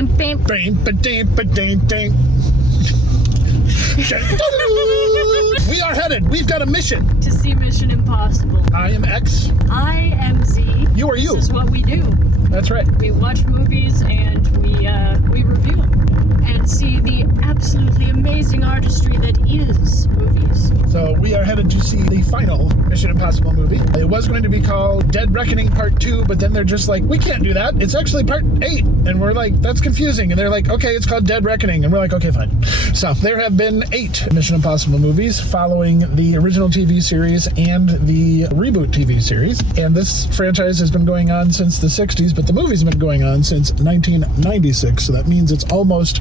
Bam, bam. Bam, ba-dam, ba-dam, dam. We are headed. We've got a mission. To see Mission Impossible. I am X. I am Z. You are you. This is what we do. That's right. We watch movies and we review them and see the absolutely amazing artistry that is movies. So we are headed to see the final Mission Impossible movie. It was going to be called Dead Reckoning Part 2, but then they're just like, we can't do that. It's actually Part 8. And we're like, that's confusing. And they're like, okay, it's called Dead Reckoning. And we're like, okay, fine. So there have been 8 Mission Impossible movies following the original TV series and the reboot TV series. And this franchise has been going on since the 60s, but the movie's been going on since 1996. So that means it's almost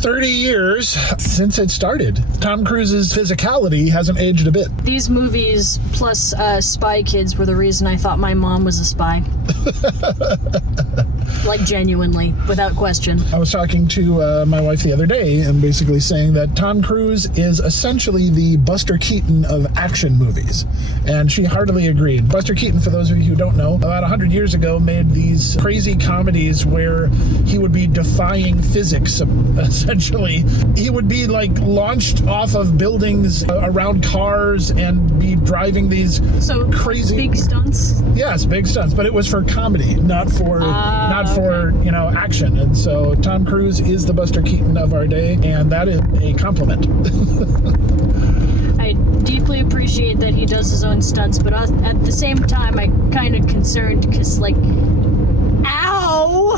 30 years since it started. Tom Cruise's physicality hasn't aged a bit. These movies plus Spy Kids were the reason I thought my mom was a spy. Like, genuinely, without question. I was talking to my wife the other day and basically saying that Tom Cruise is essentially the Buster Keaton of action movies. And she heartily agreed. Buster Keaton, for those of you who don't know, about 100 years ago made these crazy comedies where he would be defying physics, essentially. He would be like launched off of buildings around cars and be driving these crazy big stunts. Yes, big stunts, but it was for comedy, not for action. And so Tom Cruise is the Buster Keaton of our day, and that is a compliment. I deeply appreciate that he does his own stunts, but at the same time, I'm kind of concerned because, like, ow!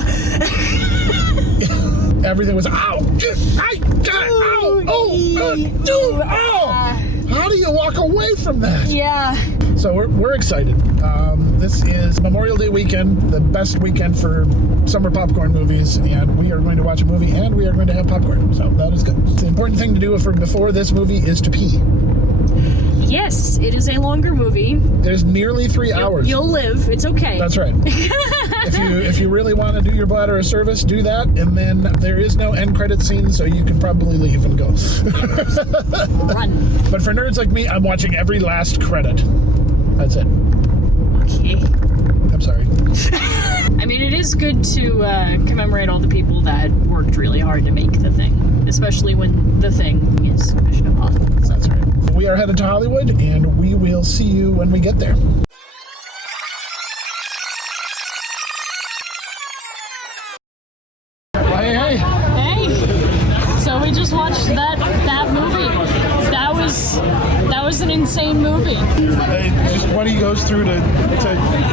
Everything was, ow! Ow! Oh! Ow! How do you walk away from that? Yeah. So we're excited. This is Memorial Day weekend, the best weekend for summer popcorn movies, and we are going to watch a movie and we are going to have popcorn. So that is good. The important thing to do before this movie is to pee. Yes, it is a longer movie. There's nearly 3 hours. You'll live. It's okay. That's right. If you really want to do your bladder a service, do that, and then there is no end credit scene, so you can probably leave and go. Run. But for nerds like me, I'm watching every last credit. That's it. Okay. I'm sorry. I mean, it is good to commemorate all the people that worked really hard to make the thing, especially when the thing is Mission Impossible. That's right. We are headed to Hollywood, and we will see you when we get there. Hey. So we just watched that movie. That was an insane movie. Just what he goes through to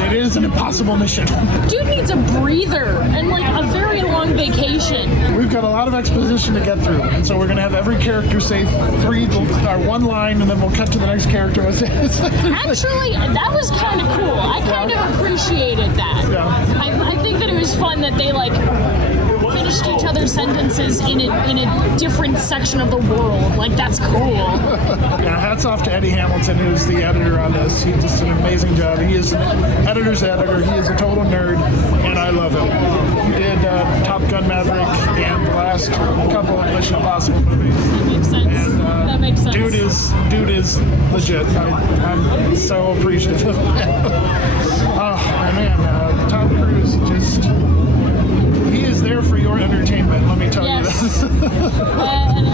it is an impossible mission. Dude needs a breather and like a very long vacation. We've got a lot of exposition to get through, and so we're gonna have every character say one line, and then we'll cut to the next character. Actually, that was kind of cool. I kind of appreciated that. Yeah. I think that it was fun that they like finished each other's sentences in a different section of the world. Like, that's cool. Yeah, hats off to Eddie Hamilton, who's the editor on this. He just did an amazing job. He is an editor's editor. He is a total nerd, and I love him. He did Top Gun Maverick and the last couple of Mission Impossible movies. That makes sense. And, that makes sense. Dude is legit. I'm so appreciative of him. Oh, man, Tom Cruise he is there for your entertainment, let me tell you that. And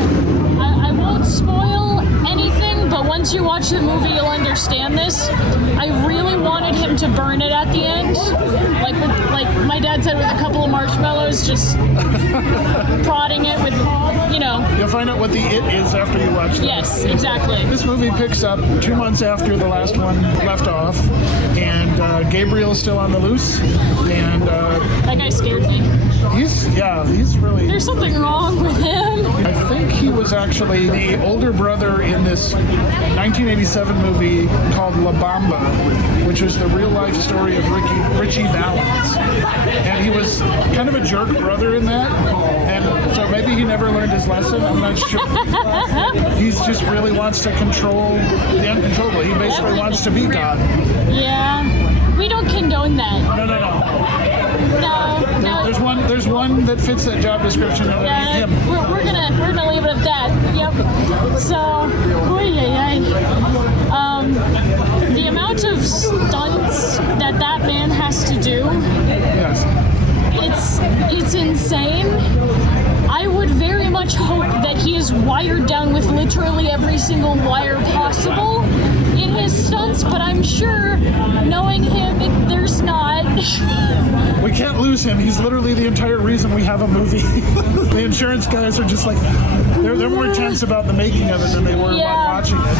I won't spoil anything, but once you watch the movie, you'll understand this. I really wanted him to burn it at the end, like my dad said, with a couple of marshmallows, just prodding it with, You'll find out what the it is after you watch it. Yes, exactly. This movie picks up 2 months after the last one left off, and Gabriel is still on the loose, and that guy scared me. He's really... There's something wrong with him. I think he was actually the older brother in this 1987 movie called La Bamba, which was the real-life story of Richie Valens. And he was kind of a jerk brother in that, and so maybe he never learned his lesson, I'm not sure. He just really wants to control the uncontrollable. He basically wants to be God. Yeah, we don't condone that. No. No. There's one that fits that job description, and it ain't him. We're gonna leave it at that. Yep. So, the amount of stunts that man has to do. Yes. It's insane. I would very much hope that he is wired down with literally every single wire possible in his stunts, but I'm sure, knowing him, there's not. We can't lose him. He's literally the entire reason we have a movie. The insurance guys are just like, they're more tense about the making of it than they were watching it.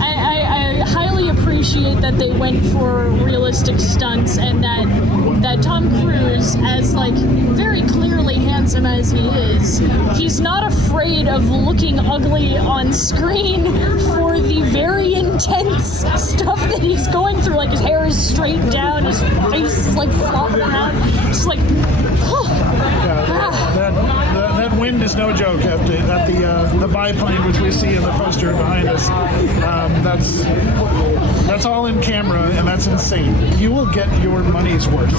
I highly appreciate that they went for realistic stunts and that Tom Cruise, as like very clearly handsome as he is, he's not afraid of looking ugly on screen for the very intense stuff that he's going through. Like his hair is straight down, his face is like flopping around. Just like, that wind is no joke at the biplane, which we see in the poster behind us. That's all in camera, and that's insane. You will get your money's worth.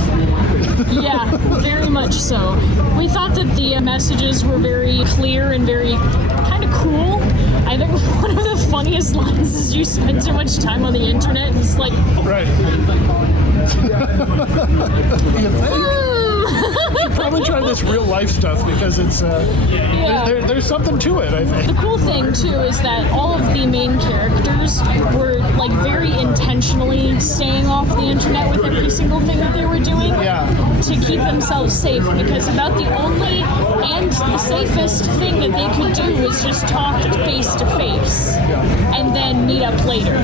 Yeah, very much so. We thought that the messages were very clear and very kind of cool. I think one of the funniest lines is, "You spend too much time on the internet," and it's like, right. You think? You should probably try this real life stuff because it's there's something to it, I think. The cool thing too is that all of the main characters were like very intentionally staying off the internet with every single thing that they were doing to keep themselves safe, because about the only and the safest thing that they could do was just talk face to face and then meet up later.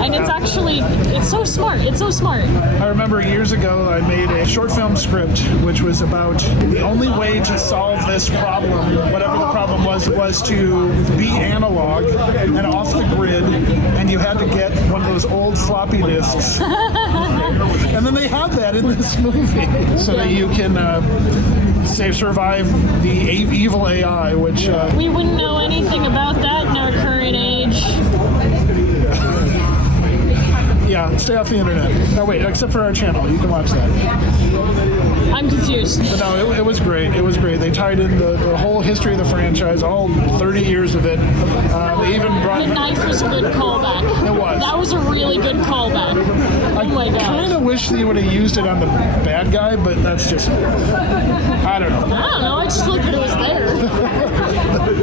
And it's so smart. It's so smart. I remember years ago I made a short film script which was about the only way to solve this problem, whatever the problem was to be analog and off the grid, and you had to get one of those old floppy disks. And then they have that in this movie so that you can survive the evil AI, which... we wouldn't know anything about that in our current age. Yeah, stay off the internet. Oh wait, except for our channel, you can watch that. I'm confused. But no, it was great. It was great. They tied in the whole history of the franchise, all 30 years of it. They even brought... The knife was a good callback. It was. That was a really good callback. Oh my god. I kind of wish they would have used it on the bad guy, but that's just... I don't know. I just looked at it was there.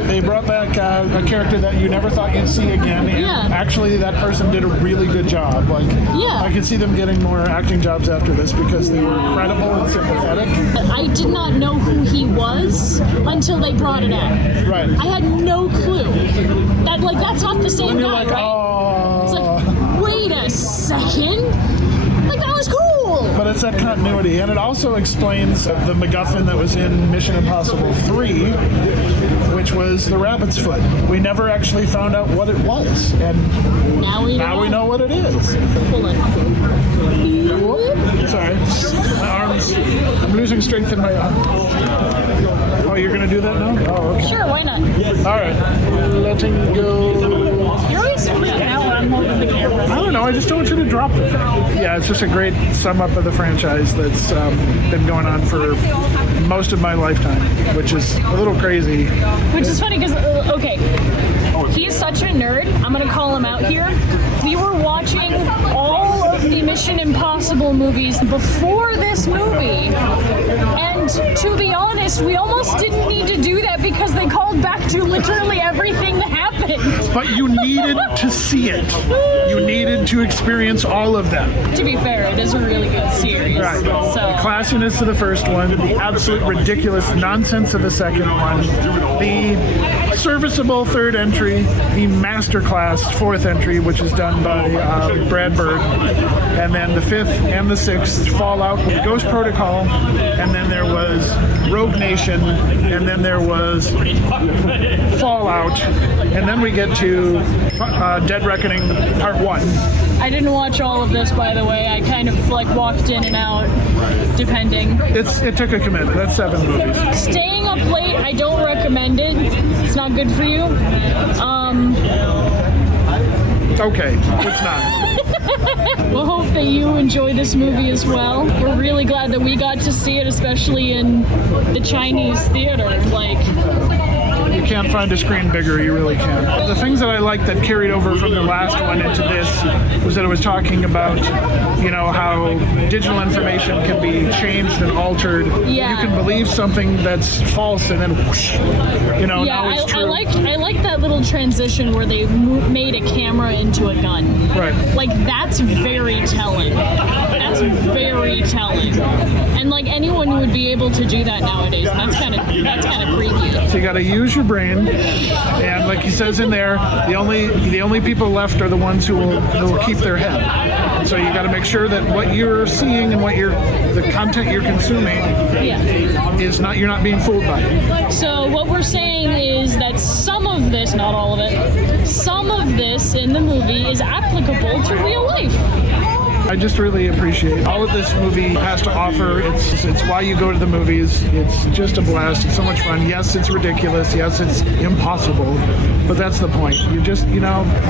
They brought back a character that you never thought you'd see again, and actually that person did a really good job. Like, I could see them getting more acting jobs after this because they were credible and sympathetic. I did not know who he was until they brought it up. Right. I had no clue. That's not the same guy, like, right? oh. It's like, wait a second. Like, that was cool. But it's that continuity, and it also explains the MacGuffin that was in Mission Impossible 3, which was the rabbit's foot. We never actually found out what it was, and now we know what it is. Hold on. Sorry, my arms. I'm losing strength in my arms. Oh, you're gonna do that now? Oh, okay. Sure, why not? All right, letting go. You're always freaking out when I'm holding the camera. I don't know. I just don't want you to drop the thing. Yeah, it's just a great sum up of the franchise that's been going on for most of my lifetime, which is a little crazy. Which is funny because, he is such a nerd. I'm going to call him out here. We were watching all of the Mission Impossible movies before this movie. And to be honest, we almost didn't need to do that because they called back to literally everything that happened. But you needed to see it. You needed to experience all of them. To be fair, it is a really good series. Right. So. The classiness of the first one, the absolute ridiculous nonsense of the second one, the serviceable third entry, the masterclass fourth entry, which is done by Brad Bird, and then the fifth and the sixth, Fallout, Ghost Protocol, and then there was Rogue Nation, and then there was Fallout, and then we get to Dead Reckoning Part 1. I didn't watch all of this, by the way. I kind of walked in and out, depending. It took a commitment. That's 7 movies. Staying up late, I don't recommend it. It's not good for you. Okay, it's not. We'll hope that you enjoy this movie as well. We're really glad that we got to see it, especially in the Chinese theater. You can't find a screen bigger, you really can't. The things that I liked that carried over from the last one into this was that it was talking about, how digital information can be changed and altered. Yeah. You can believe something that's false and then whoosh, now it's true. I like that little transition where they made a camera into a gun. Right. Like, that's very telling. That's very telling. And like anyone would be able to do that nowadays. That's kind of freaky. So you got to use your brain, and like he says in there, the only people left are the ones who will keep their head. So you got to make sure that what you're seeing and the content you're consuming is not, you're not being fooled by it. So what we're saying is that some of this, not all of it, some of this in the movie is applicable to real life. I just really appreciate all that this movie has to offer. It's why you go to the movies. It's just a blast. It's so much fun. Yes, it's ridiculous. Yes, it's impossible. But that's the point. You just,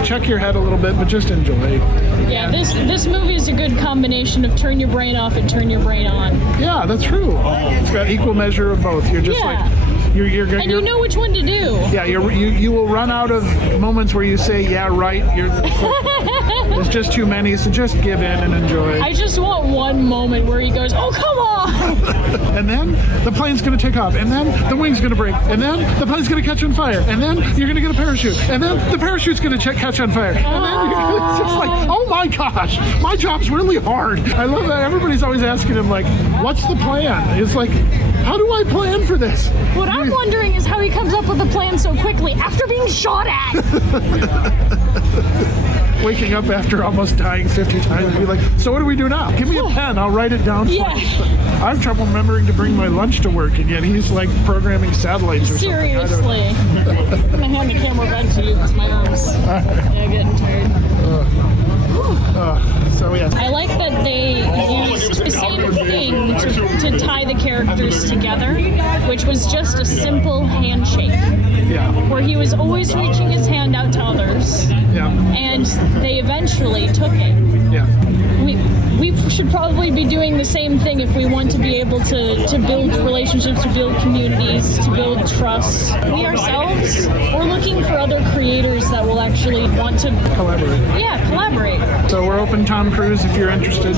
check your head a little bit, but just enjoy. Yeah, this movie is a good combination of turn your brain off and turn your brain on. Yeah, that's true. It's got equal measure of both. You're just you're gonna. And you know which one to do. Yeah, you will run out of moments where you say, yeah, right. There's just too many, so just give in and enjoy. I just want one moment where he goes, oh, come on! And then the plane's going to take off, and then the wing's going to break, and then the plane's going to catch on fire, and then you're going to get a parachute, and then the parachute's going to catch on fire. And then it's just like, oh my gosh, my job's really hard. I love that. Everybody's always asking him, like, what's the plan? It's like, how do I plan for this? What I'm wondering is how he comes up with a plan so quickly after being shot at. Waking up after almost dying 50 times and be like, so what do we do now? Give me a pen, I'll write it down for you. I have trouble remembering to bring my lunch to work, and yet he's like programming satellites or Seriously. something. I'm gonna hand the camera back to you because my arms are getting tired. So yeah. I like that they used the same thing to tie the characters together, which was just a simple handshake. Yeah. Where he was always reaching his hand out to others. Yeah. And they eventually took it. Yeah. We should probably be doing the same thing if we want to be able to build relationships, to build communities, to build trust. We ourselves, we're looking for other creators that will actually want to Collaborate. Yeah, collaborate. So we're open Tom Cruise if you're interested.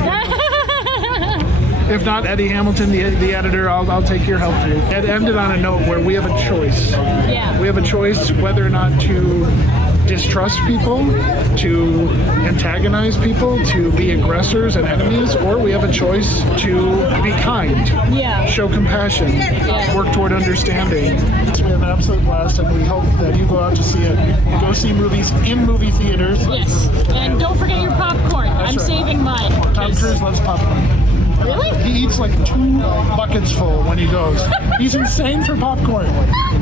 If not, Eddie Hamilton, the editor, I'll take your help too. It ended on a note where we have a choice. Yeah. We have a choice whether or not to distrust people, to antagonize people, to be aggressors and enemies, or we have a choice to be kind, show compassion, work toward understanding. It's been an absolute blast, and we hope that you go out to see it. You go see movies in movie theaters. Yes, and don't forget your popcorn. I'm saving mine. Tom Cruise loves popcorn. Really? He eats like 2 buckets full when he goes. He's insane for popcorn.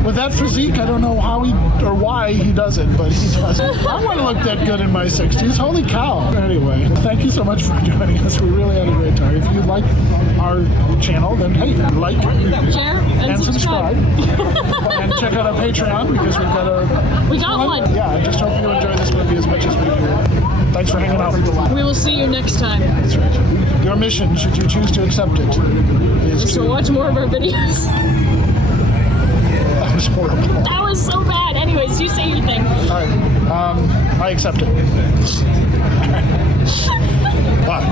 With that physique, I don't know how or why he does it, but he does. I want to look that good in my 60s. Holy cow. Anyway, thank you so much for joining us. We really had a great time. If you like our channel, then hey, like, share, and subscribe. And check out our Patreon because we got one. Yeah, I just hope you enjoy this movie as much as we do. Thanks for hanging out. We will see you next time. That's right. Your mission, should you choose to accept it, is to watch more of our videos. That was horrible. That was so bad. Anyways, you say your thing. All right. I accept it. Bye.